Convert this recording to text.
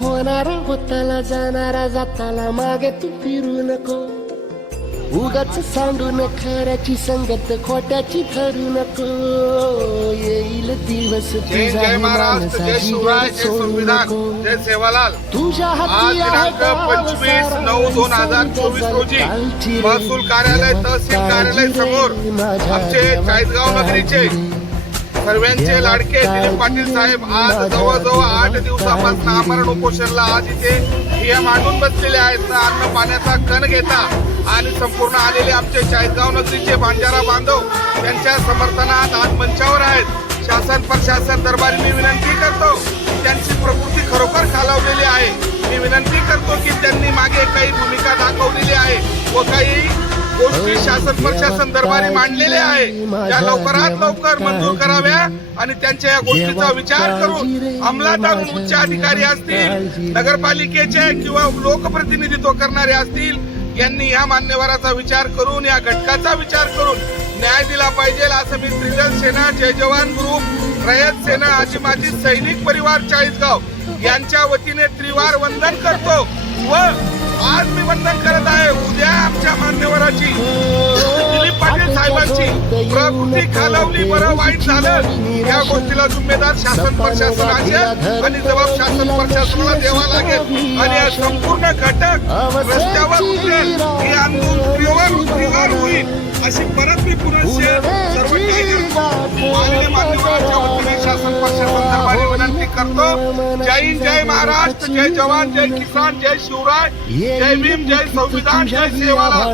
होणारा होताला जाणारा जाताला मागे तू फिरू नको. उगाच सांडून खऱ्याची संगत खोट्याची ठरू नको. येईल दिवस तुझा माणसाची सोडू नको. जय सेवालाल. तुझ्या आज हाती दिनांक 25/9/2024 रोजी महसूल कार्यालय तहसील कार्यालय समोर आमचे चाळीसगाव नगरीचे सर्वांचे लाडके दिलीप पाटील साहेब आज जवळजवळ 8 दिवसापासून आमरण उपोषणला आज इथे ठिय्या मांडून बसलेले आहेत. अन्न पाण्याचा कण घेता आणि संपूर्ण आलेले आमचे चाळीसगाव नगरीचे बंजारा बांधव त्यांच्या समर्थनात आज मंचावर आहेत. शासन प्रशासन दरबारी मी विनंती करतो, त्यांची प्रकृती खरोखर खालावलेली आहे. मी विनंती करतो की त्यांनी मागे काही भूमिका दाखवलेली आहे व काही गोष्टी शासन प्रशासन दरबारी मांडलेल्या आहे, त्या लवकरात लवकर मंजूर कराव्या आणि त्यांच्या या गोष्टीचा विचार करून अंमलात आणून उच्च अधिकारी असतील, नगरपालिकेचे किंवा लोकप्रतिनिधित्व करणारे असतील, यांनी या मान्यवराचा विचार करून या घटकाचा विचार करून न्याय दिला पाहिजे असं मी त्रिजन सेना, जय जवान ग्रुप, रयत सेना, आजी माजी सैनिक परिवार चाळीसगाव यांच्या वतीने त्रिवार वंदन करतो व आज मी वंदन करत आहे. उद्या आमच्या मान्यवराची दिलीप पाटील साहेबांची प्रकृती खालावली, बरं वाईट झालं, या गोष्टीला जिम्मेदार शासन प्रशासन असेल आणि जबाब शासन प्रशासनाला द्यावा लागेल आणि या संपूर्ण घटक रस्त्यावर उतरेल. हे आंदोलन त्रिवार होईल अशी परत मी पुनश्च सर्व माननीय मान्यवरांच्या वतीने शासन प्रशासन दरबारी विनंती करतो. जय हिंद, जय महाराष्ट्र, जय जवान, जय किसान, जय शिवराय, जय भीम, जय संविधान, जय सेवालाल.